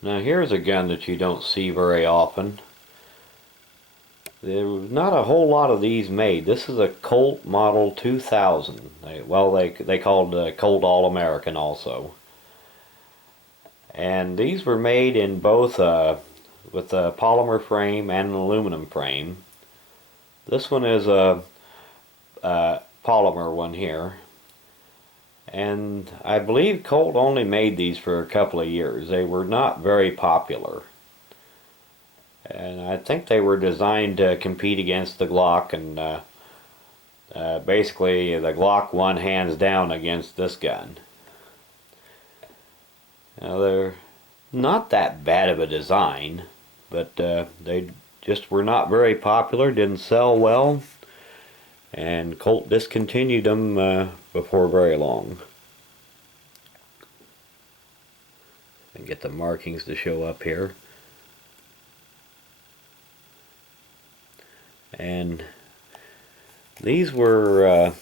Now here's a gun that you don't see very often. There's not a whole lot of these made. This is a Colt Model 2000. They called Colt All American also. And these were made in both with a polymer frame and an aluminum frame. This one is a polymer one here. And I believe Colt only made these for a couple of years. They were not very popular. And I think they were designed to compete against the Glock, and basically the Glock won hands down against this gun. Now they're not that bad of a design, but they just were not very popular, didn't sell well, and Colt discontinued them before very long. And get the markings to show up here. And these were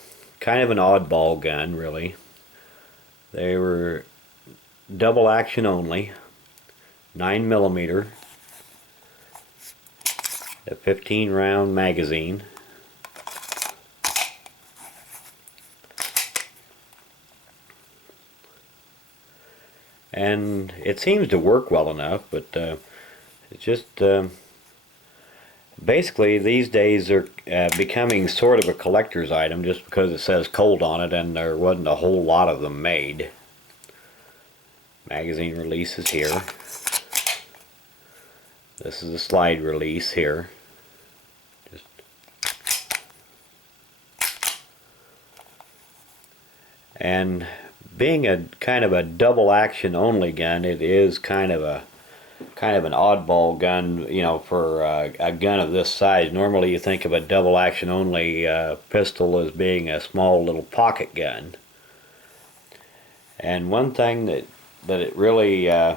kind of an oddball gun, really. They were double action only, 9mm, a 15-round magazine. And it seems to work well enough, but it's just basically these days are becoming sort of a collector's item just because it says Colt on it and there wasn't a whole lot of them made. Magazine releases here. This is a slide release here. And being a kind of a double action only gun, it is kind of an oddball gun, you know, for a gun of this size. Normally you think of a double action only pistol as being a small little pocket gun. And one thing that it really I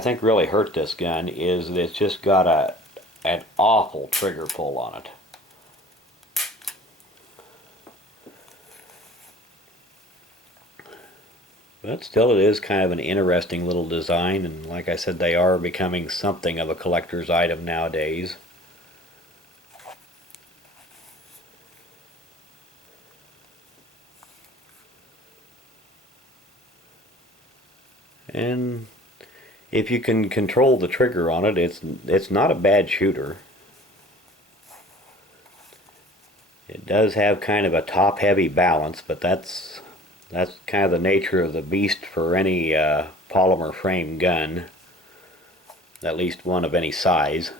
think really hurt this gun is that it's just got an awful trigger pull on it. But still, it is kind of an interesting little design, and like I said, they are becoming something of a collector's item nowadays. And if you can control the trigger on it, it's not a bad shooter. It does have kind of a top-heavy balance, but that's kind of the nature of the beast for any polymer frame gun, at least one of any size.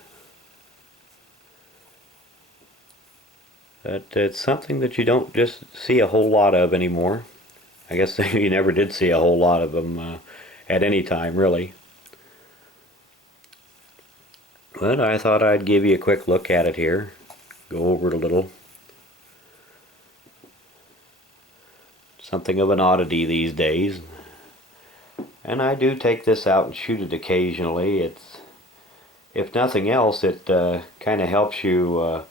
But it's something that you don't just see a whole lot of anymore. I guess you never did see a whole lot of them at any time, really. But I thought I'd give you a quick look at it here, go over it a little. Something of an oddity these days, and I do take this out and shoot it occasionally. It's, if nothing else, it kind of helps you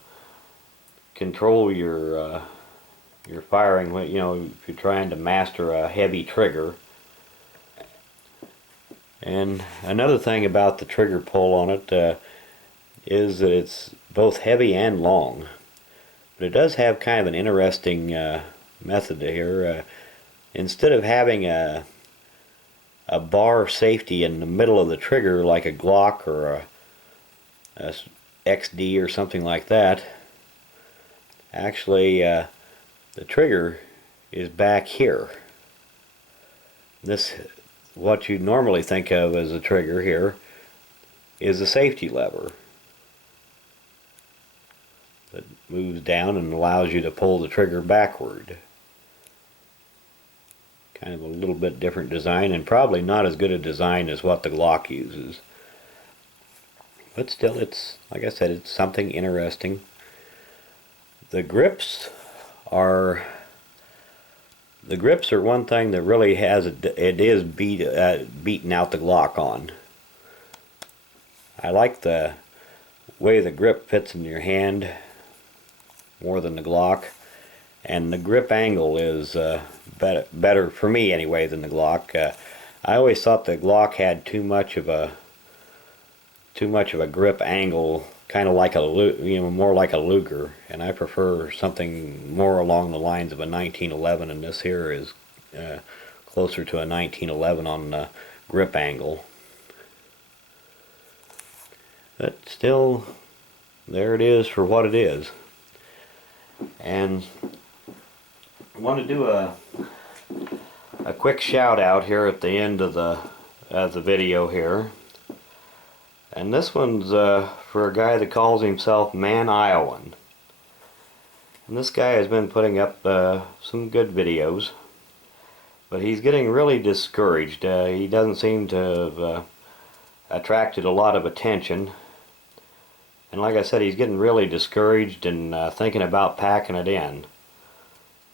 control your firing. You know, if you're trying to master a heavy trigger. And another thing about the trigger pull on it is that it's both heavy and long, but it does have kind of an interesting method here. Instead of having a bar safety in the middle of the trigger like a Glock or a XD or something like that, actually the trigger is back here. This, what you normally think of as a trigger here, is a safety lever that moves down and allows you to pull the trigger backward. Kind of a little bit different design, and probably not as good a design as what the Glock uses. But still, it's, like I said, it's something interesting. The grips are one thing that really has beaten out the Glock on. I like the way the grip fits in your hand more than the Glock, and the grip angle is better for me anyway than the Glock. I always thought the Glock had too much of a too much of a grip angle, kind of like more like a Luger, and I prefer something more along the lines of a 1911, and this here is closer to a 1911 on the grip angle. But still, there it is for what it is. And I want to do a quick shout out here at the end of the video here. And this one's for a guy that calls himself Maniowan. And this guy has been putting up some good videos, but he's getting really discouraged. He doesn't seem to have attracted a lot of attention. And like I said, he's getting really discouraged and thinking about packing it in.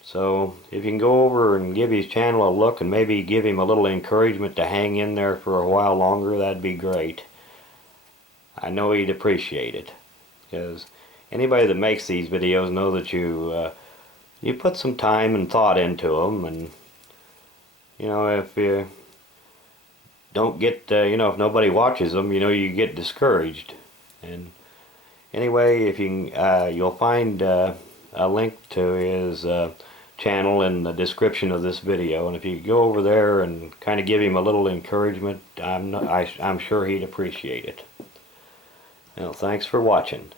So if you can go over and give his channel a look and maybe give him a little encouragement to hang in there for a while longer, that'd be great. I know he'd appreciate it, because anybody that makes these videos know that you put some time and thought into them, and you know, if you don't get if nobody watches them, you get discouraged. And anyway, if you you'll find a link to his channel in the description of this video, and if you go over there and kind of give him a little encouragement, I'm sure he'd appreciate it. Well, thanks for watching.